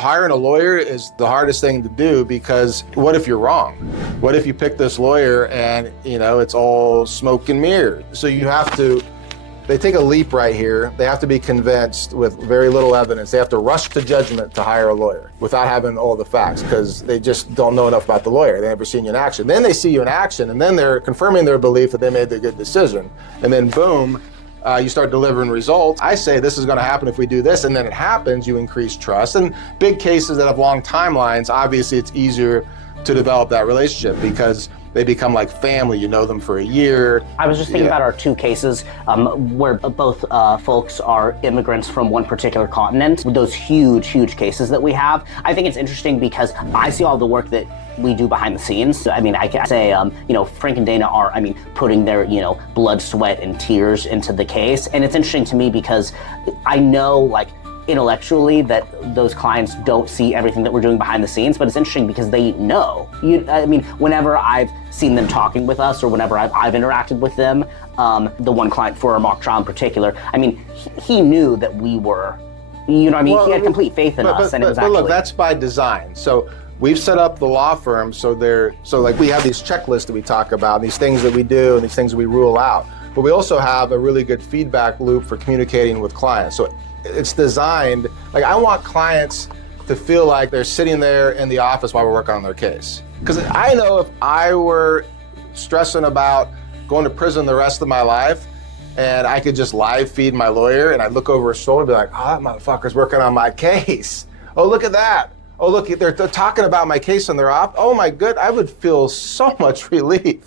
Hiring a lawyer is the hardest thing to do because what if you're wrong? What if you pick this lawyer and, it's all smoke and mirrors? So they take a leap right here. They have to be convinced with very little evidence. They have to rush to judgment to hire a lawyer without having all the facts because they just don't know enough about the lawyer. They've never seen you in action. Then they see you in action and then they're confirming their belief that they made the good decision. And then boom, you start delivering results. I say this is going to happen if we do this, and then it happens, you increase trust. And big cases that have long timelines, obviously it's easier to develop that relationship because they become like family. You know them for a year. I was just thinking about our two cases where both folks are immigrants from one particular continent. Those huge, huge cases that we have. I think it's interesting because I see all the work that we do behind the scenes. I mean, I can say, Frank and Dana are, putting their, blood, sweat, and tears into the case. And it's interesting to me because I know, intellectually that those clients don't see everything that we're doing behind the scenes, but it's interesting because they know. Whenever I've seen them talking with us or whenever I've interacted with them, the one client for our mock trial in particular, he knew that we were, he had complete faith in us. And it was but look, that's by design. So we've set up the law firm so we have these checklists that we talk about, these things that we do and these things that we rule out. But we also have a really good feedback loop for communicating with clients. So it's designed, I want clients to feel like they're sitting there in the office while we're working on their case. Because I know if I were stressing about going to prison the rest of my life and I could just live feed my lawyer and I'd look over his shoulder and be like, oh, that motherfucker's working on my case. Oh, look at that. Oh, look, they're talking about my case in their office. Oh my good, I would feel so much relief.